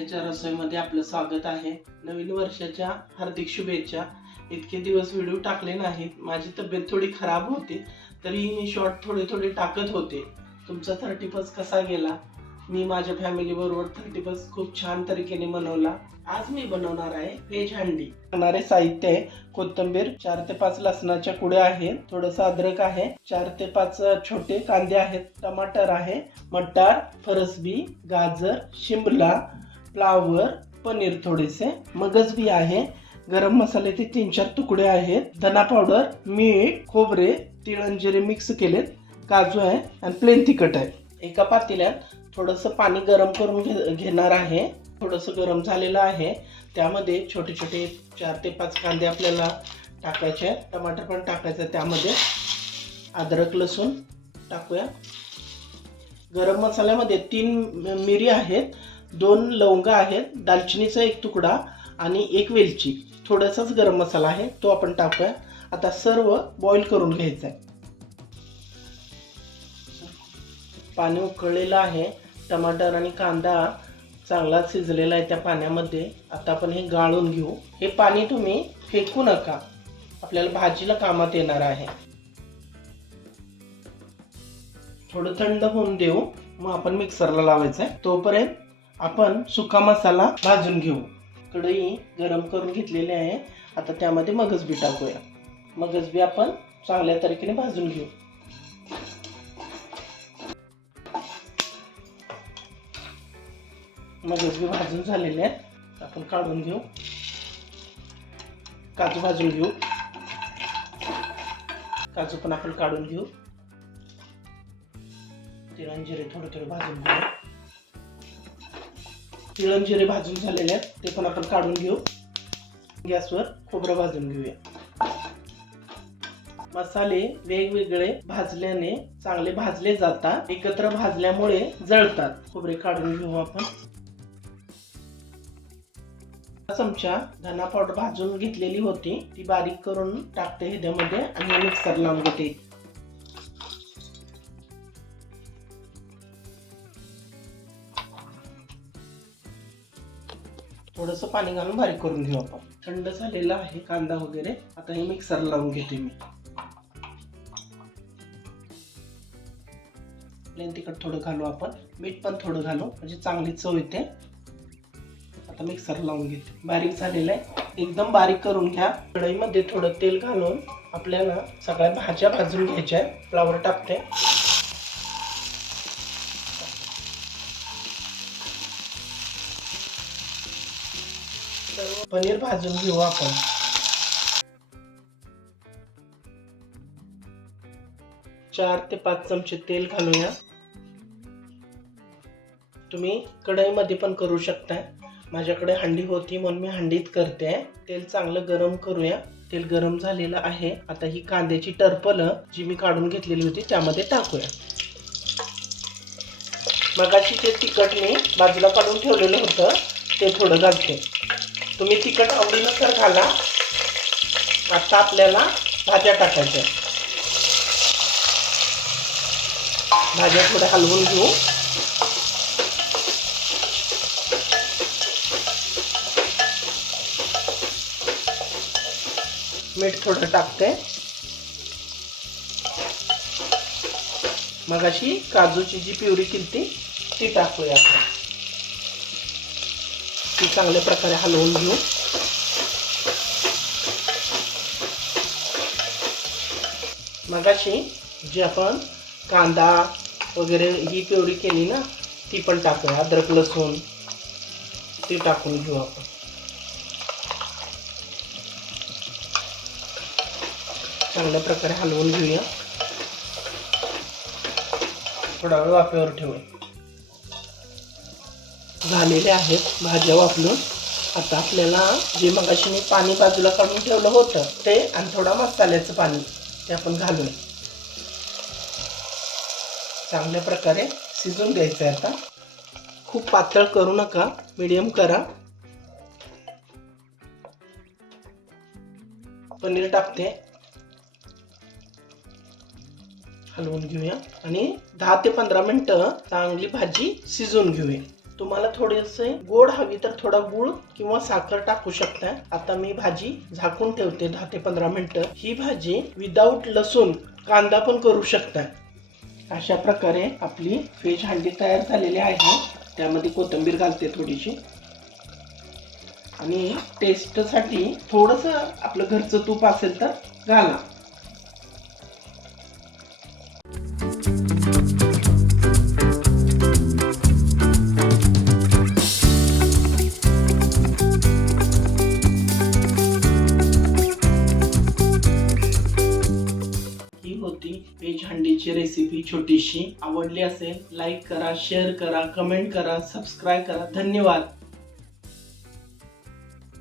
आज्याच्या रसोईमध्ये आपलं स्वागत आहे. नवीन वर्षाच्या हार्दिक शुभेच्छा. इतके दिवस व्हिडिओ टाकले नाहीत. माझी तब्येत थोडी खराब होती तरीही मी शॉर्ट थोडे थोडे टाकत होते. तुमचा थर्टी फर्स्ट कसा गेला? मी माझ्या फॅमिली बरोबर थर्टी फर्स्ट खूप छान तरीकेने मनवला आज मी बनवणार आहे व्हेज हंडी. लागणारे साहित्य आहे. कोथिंबीर चार ते पाच लसणाच्या कुड्या आहेत. थोडस अद्रक आहे. चार ते पाच छोटे कांदे आहेत. टमाटर आहे मटार फरसबी गाजर शिमला फ्लावर पनीर थोडेसे मगज बी आहे गरम मसाल्याचे तीन चार तुकडे आहेत धना पावडर मीठ खोबरे तिळंजिरे मिक्स केलेत काजू आहे आणि प्लेन तिखट आहे. एका पातेल्यात थोडंसं पाणी गरम करून घे घेणार आहे. थोडंसं गरम झालेलं आहे. त्यामध्ये छोटे छोटे चार ते पाच कांदे आपल्याला टाकायचे आहेत. टमाटर पण टाकायचं आहे त्यामध्ये. अद्रक लसूण टाकूया. गरम मसाल्यामध्ये तीन मिरी आहेत. दोन लवंग आहेत दालचिनीचा एक तुकडा आणि एक वेलची. थोडासाच गरम मसाला आहे तो आपण टाकूया. आता सर्व बॉईल करून घ्यायचं आहे पाणी उकळलेलं आहे टमाटर आणि कांदा चांगला शिजलेला आहे त्या पाण्यामध्ये. आता आपण हे गाळून घेऊ. हे पाणी तुम्ही फेकू नका. आपल्याला भाजीला कामात येणार आहे. थोडं थंड होऊन देऊ. मग आपण मिक्सरला लावायचं आहे तोपर्यंत आपण सुका मसाला भाजून घेऊ. कढई गरम करून घेतलेली आहे. आता त्यामध्ये मगजबी टाकूया. मगजबी आपण चांगल्या तरीकेने भाजून घेऊ. मगजबी भाजून झालेले आहेत. आपण काढून घेऊ. काजू भाजून घेऊ. काजू पण आपण काढून घेऊ. तिरंजिरे थोडे थोडे भाजून घेऊ. तिळंजिरे भाजून झालेले आहेत. ते पण आपण काढून घेऊ. गॅसवर खोबरं भाजून घेऊया. मसाले वेगवेगळे भाजल्याने चांगले भाजले जातात. एकत्र भाजल्यामुळे जळतात. खोबरे काढून घेऊ आपण. चमचा धना पावडर भाजून घेतलेली होती. ती बारीक करून टाकते ह्याच्यामध्ये आणि मिक्सर लावून घेते. थोडस पाणी घालून बारीक करून घेऊ आपण. थंड झालेला आहे कांदा वगैरे. आता हे मिक्सर लावून घेते मी. प्लेन तिखट थोडं घालू आपण. मीठ पण थोडं घालू. म्हणजे चांगली चव येते. आता मिक्सर लावून घेते. बारीक झालेलं आहे. एकदम बारीक करून घ्या. कढईमध्ये थोडं तेल घालून आपल्याला सगळ्या भाज्या भाजून घ्यायच्या आहे फ्लावर टाकते. सर्व पनीर भाजून घेऊ आपण. चार ते पाच चमचे तेल घालूया. तुम्ही कढईमध्ये पण करू शकता माझ्याकडे हंडी होती म्हणून मी हंडीत करते. तेल चांगलं गरम करूया. तेल गरम झालेलं आहे. आता ही कांद्याची टर्पल जी मी काढून घेतलेली होती त्यामध्ये टाकूया. मगाशी ते तिखट मी बाजूला काढून ठेवलेलं होतं ते थोडं घालते. तुम्ही तिखट आवडीनुसार घाला. आता आपल्याला भाज्या टाकायच्या. भाज्या थोड्या हलवून घेऊ. मीठ थोडं टाकते. मग अशी काजूची जी प्युरी केली ती टाकूया आपण. ती चांगल्या प्रकारे हलवून घेऊ. मगाशी जी आपण कांदा वगैरे ही प्युरी केली ना ती पण टाकूया अद्रक लसूण ती टाकून घेऊ आपण. चांगल्या प्रकारे हलवून घेऊया. थोडा वेळ वाफेवर ठेवूया. झालेले आहेत भाज्या वापरून. आता आपल्याला जे मगाशी मी पाणी बाजूला काढून ठेवलं होतं ते आणि थोडा मसाल्याचं पाणी ते आपण घालूया चांगल्या प्रकारे शिजून घ्यायचं आहे आता. खूप पातळ करू नका मीडियम करा. पनीर टाकते. हलवून घेऊया आणि दहा ते पंधरा मिनटं चांगली भाजी शिजवून घेऊया. तुम्हाला थोडेसे गोड हवी तर थोडा गुळ किंवा साखर टाकू शकता. आता मी भाजी झाकून ठेवते दहा ते पंधरा मिनिटं. ही भाजी विदाऊट लसूण कांदा पण करू शकता. अशा प्रकारे आपली व्हेज हंडी तयार झालेली आहे. त्यामध्ये कोथिंबीर घालते थोडीशी. आणि टेस्टसाठी थोडंसं आपलं घरचं तूप असेल तर घाला. होती. व्हेज हंडीची रेसिपी छोटीशी आवडली असेल लाईक करा शेअर करा कमेंट करा सबस्क्राईब करा. धन्यवाद.